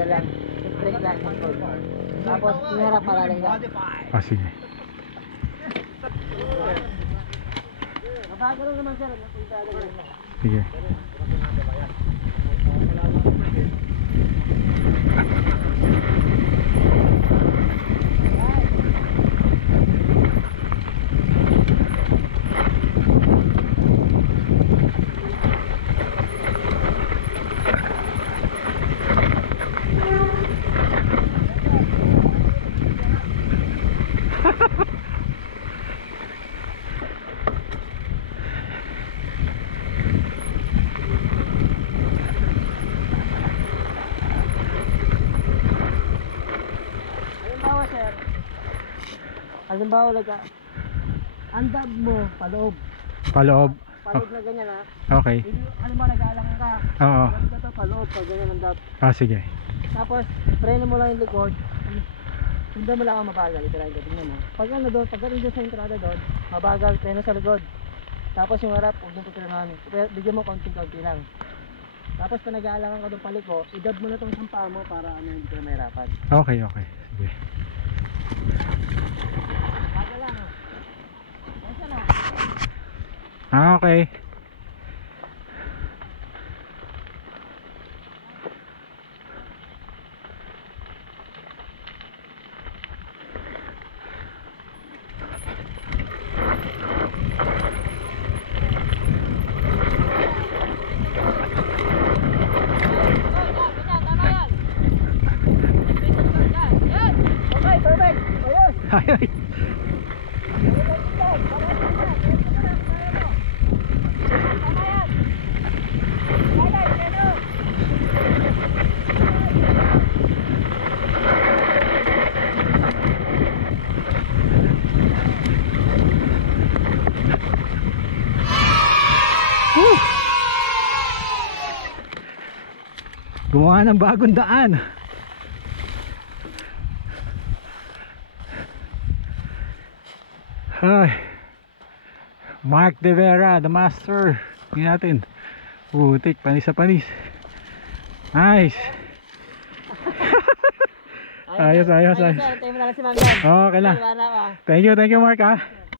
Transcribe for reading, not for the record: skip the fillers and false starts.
bagal lang. Straight lang. Tapos yung harap palalay lang. Ah, sige. Mabagal lang naman sir. Sige. Halimbawa ang dab mo paloob. Paloob. Paloob na ganyan ha. Okay. Halimbawa nag-aalangan ka. Oo. Ito paloob pag ganyan ang dab. Ah, sige. Tapos preno mo lang yung likod. Sundan mo lang ang mabagal. Tingnan mo. Pag ano doon, pag galing doon sa entrada doon, mabagal, preno sa likod. Tapos yung harap, huwag mo tutulungan. Bigyan mo konting-konti lang. Tapos pag nag-aalangan ka doon paliko, idab mo na itong sampa mo para hindi ka na mahirapan. Okay. Sige. Ah, okay. Perfect. Ayos. Ay. Gumawa ng bagong daan. Ay, Mark De Vera, the master. Tingnan natin. Putik, panis sa panis. Nice. Ayos. Tayo mo na lang si Manggan. Okay lang. Thank you Mark ha.